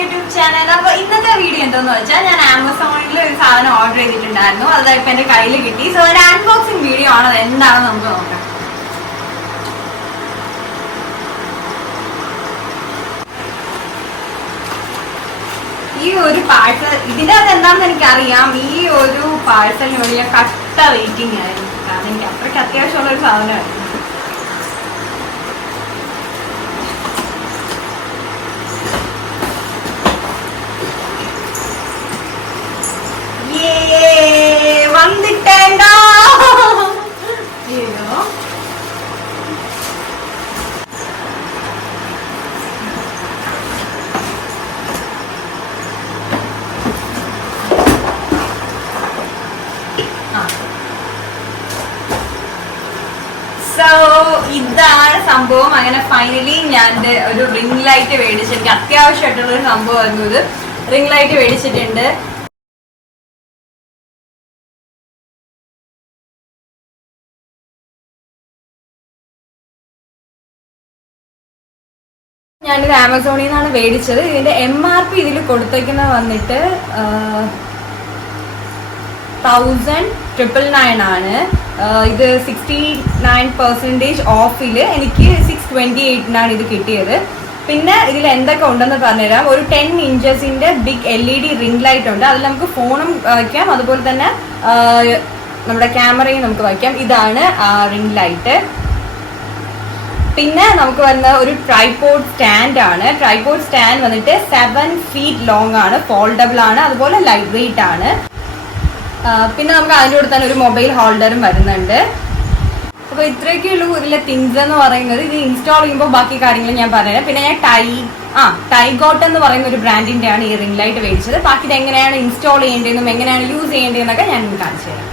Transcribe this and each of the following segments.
YouTube channel. അപ്പോൾ ഇന്നത്തെ video എന്താന്ന് വെച്ചാൽ ഞാൻ ആമസോണിൽ ഒരു സാധനം ഓർഡർ ചെയ്തിട്ടുണ്ടായിരുന്നു. അതായത് എന്റെ കയ്യിൽ കിട്ടി. സോ ഒരു അൺബോക്സിംഗ് വീഡിയോ ആണ്. അത് എന്താണെന്ന് നമുക്ക് നോക്കാം. ഈ ഒരു പാഴ്സൽ ഇതിന്റെ അത് എന്താണെന്ന് എനിക്കറിയാം. ഈ ഒരു പാഴ്സലിന് വലിയ കട്ട വെയിറ്റിംഗ് ആയിരുന്നു. കാരണം എനിക്ക് അത്രയ്ക്ക് അത്യാവശ്യമുള്ള ഒരു സാധനമായിരുന്നു. വന്നിട്ടേണ്ടോ സോ ഇതാണ് സംഭവം. അങ്ങനെ ഫൈനലി ഞാൻ ഒരു റിംഗ് ലൈറ്റ് മേടിച്ചു. എനിക്ക് അത്യാവശ്യമായിട്ടുള്ള ഒരു സംഭവമായിരുന്നു ഇത്. റിംഗ് ലൈറ്റ് മേടിച്ചിട്ടുണ്ട്. ഞാനിത് ആമസോണിൽ നിന്നാണ് മേടിച്ചത്. ഇതിന്റെ MRP ഇതിൽ കൊടുത്തേക്കുന്നത് വന്നിട്ട് 1999 ആണ്. ഇത് 69% ഓഫിൽ എനിക്ക് 628 ഇത് കിട്ടിയത്. പിന്നെ ഇതിൽ എന്തൊക്കെ ഉണ്ടെന്ന് പറഞ്ഞുതരാം. ഒരു 10 ഇഞ്ചസിന്റെ ബിഗ് LED റിംഗ് ലൈറ്റ് ഉണ്ട്. അതിൽ നമുക്ക് ഫോണും വയ്ക്കാം, അതുപോലെ തന്നെ നമ്മുടെ ക്യാമറയും നമുക്ക് വയ്ക്കാം. ഇതാണ് റിംഗ് ലൈറ്റ്. പിന്നെ നമുക്ക് വന്ന ഒരു ട്രൈപോഡ് സ്റ്റാൻഡ് ആണ്. ട്രൈപോഡ് സ്റ്റാൻഡ് വന്നിട്ട് 7 feet ലോങ് ആണ്, ഫോൾഡബിൾ ആണ്, അതുപോലെ ലൈറ്റ് വെയിറ്റ് ആണ്. പിന്നെ നമുക്ക് അതിൻ്റെ കൂടെ തന്നെ ഒരു മൊബൈൽ ഹോൾഡറും വരുന്നുണ്ട്. അപ്പോൾ ഇത്രയൊക്കെ ഉള്ളൂ ഇതിലെ തിങ്സ് എന്ന് പറയുന്നത്. ഇത് ഇൻസ്റ്റാൾ ചെയ്യുമ്പോൾ ബാക്കി കാര്യങ്ങൾ ഞാൻ പറഞ്ഞുതരാം. പിന്നെ ഞാൻ ടൈഗോട്ട് എന്ന് പറയുന്ന ഒരു ബ്രാൻഡിന്റെ ആണ് ഈ റിംഗ് ലൈറ്റ് മേടിച്ചത്. ബാക്കി ഇത് എങ്ങനെയാണ് ഇൻസ്റ്റാൾ ചെയ്യേണ്ടതെന്നും എങ്ങനെയാണ് യൂസ് ചെയ്യേണ്ടതെന്നൊക്കെ ഞാൻ കാണിച്ചു തരാം.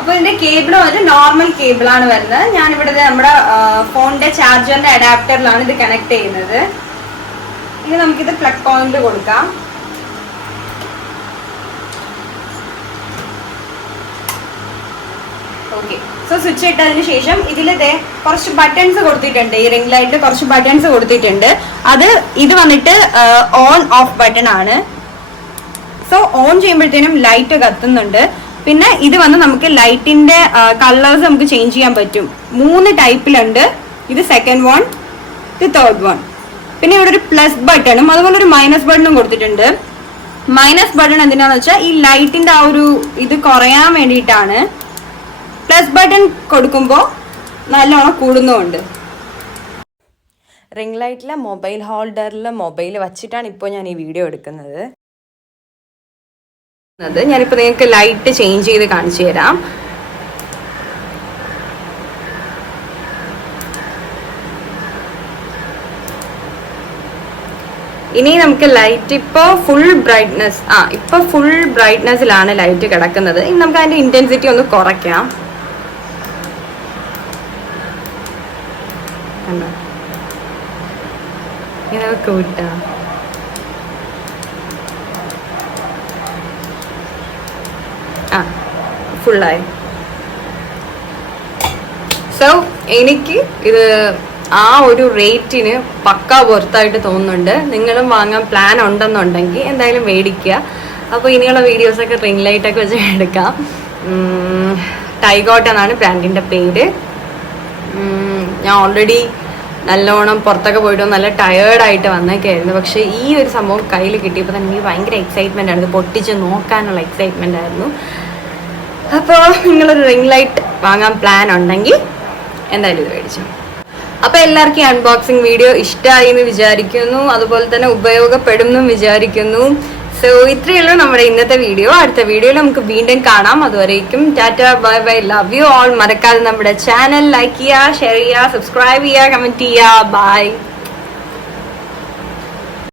അപ്പോൾ ഇതിന്റെ കേബിൾ വന്നിട്ട് നോർമൽ കേബിളാണ് വരുന്നത്. ഞാനിവിടെ നമ്മുടെ ഫോണിന്റെ ചാർജറിന്റെ അഡാപ്റ്ററിലാണ് ഇത് കണക്ട് ചെയ്യുന്നത്. ഇനി നമുക്കിത് പ്ലഗ് പോയിന്റ് കൊടുക്കാം. ഓക്കെ, സോ സ്വിച്ച് ഇട്ടതിന് ശേഷം ഇതിൽ കുറച്ച് ബട്ടൺസ് കൊടുത്തിട്ടുണ്ട്. ഈ റിംഗ് ലൈറ്റിൽ കുറച്ച് ബട്ടൺസ് കൊടുത്തിട്ടുണ്ട്. ഇത് വന്നിട്ട് ഓൺ ഓഫ് ബട്ടൺ ആണ്. സോ ഓൺ ചെയ്യുമ്പോഴത്തേനും ലൈറ്റ് കത്തുന്നുണ്ട്. പിന്നെ ഇത് വന്ന് നമുക്ക് ലൈറ്റിന്റെ കളേഴ്സ് നമുക്ക് ചേഞ്ച് ചെയ്യാൻ പറ്റും. 3 ടൈപ്പിലുണ്ട്. ഇത് സെക്കൻഡ് വൺ, ഇത് തേർഡ് വൺ. പിന്നെ ഇവിടെ ഒരു പ്ലസ് ബട്ടണും അതുപോലെ ഒരു മൈനസ് ബട്ടണും കൊടുത്തിട്ടുണ്ട്. മൈനസ് ബട്ടൺ എന്തിനാന്ന് വെച്ചാൽ ഈ ലൈറ്റിന്റെ ആ ഒരു ഇത് കുറയാൻ വേണ്ടിയിട്ടാണ്. പ്ലസ് ബട്ടൺ കൊടുക്കുമ്പോൾ നല്ലോണം കൂടുന്നുമുണ്ട്. റിംഗ് ലൈറ്റിലെ മൊബൈൽ ഹോൾഡറിൽ മൊബൈൽ വച്ചിട്ടാണ് ഇപ്പോൾ ഞാൻ ഈ വീഡിയോ എടുക്കുന്നത്. ഞാനിപ്പോൾ നിങ്ങൾക്ക് ലൈറ്റ് ചേഞ്ച് ചെയ്ത് കാണിച്ചു തരാം. ഇനി നമുക്ക് ലൈറ്റ് ഇപ്പോൾ ഫുൾ ബ്രൈറ്റ്നെസ്സിലാണ് ലൈറ്റ് കിടക്കുന്നത്. ഇനി നമുക്ക് അതിന്റെ ഇന്റൻസിറ്റി ഒന്ന് കുറയ്ക്കാം. ഇങ്ങനെ കൂട്ടാം. ഫുള്ളായി. സോ എനിക്ക് ഇത് ആ ഒരു റേറ്റിന് പക്കാ വർത്തായിട്ട് തോന്നുന്നുണ്ട്. നിങ്ങളും വാങ്ങാൻ പ്ലാൻ ഉണ്ടെന്നുണ്ടെങ്കിൽ എന്തായാലും മേടിക്കുക. അപ്പോൾ ഇനിയുള്ള വീഡിയോസൊക്കെ റിംഗ് ലൈറ്റൊക്കെ വെച്ച് എടുക്കാം. ടൈഗോട്ട് എന്നാണ് ബ്രാൻഡിൻ്റെ പേര്. ഞാൻ ഓൾറെഡി നല്ലോണം പുറത്തൊക്കെ പോയിട്ട് നല്ല ടയേർഡായിട്ട് വന്നേക്കായിരുന്നു. പക്ഷേ ഈ ഒരു സംഭവം കയ്യിൽ കിട്ടിയപ്പോൾ തന്നെ എനിക്ക് ഭയങ്കര എക്സൈറ്റ്മെൻ്റ് ആയിരുന്നു. പൊട്ടിച്ച് നോക്കാനുള്ള എക്സൈറ്റ്മെൻ്റ് ആയിരുന്നു. അപ്പോൾ നിങ്ങളൊരു റിംഗ് ലൈറ്റ് വാങ്ങാൻ പ്ലാൻ ഉണ്ടെങ്കിൽ എന്തായാലും ഇത് മേടിച്ചു. അപ്പോൾ എല്ലാവർക്കും അൺബോക്സിങ് വീഡിയോ ഇഷ്ടമായി എന്ന് വിചാരിക്കുന്നു. അതുപോലെ തന്നെ ഉപയോഗപ്പെടും എന്നും വിചാരിക്കുന്നു. സോ ഇത്രയുള്ളൂ നമ്മുടെ ഇന്നത്തെ വീഡിയോ. അടുത്ത വീഡിയോയിൽ നമുക്ക് വീണ്ടും കാണാം. അതുവരേക്കും Tata, bye bye, love you all. മറക്കാതെ നമ്മുടെ ചാനൽ ലൈക്ക് ചെയ്യുക, ഷെയർ ചെയ്യുക, സബ്സ്ക്രൈബ് ചെയ്യുക, കമൻറ്റ് ചെയ്യുക. ബൈ.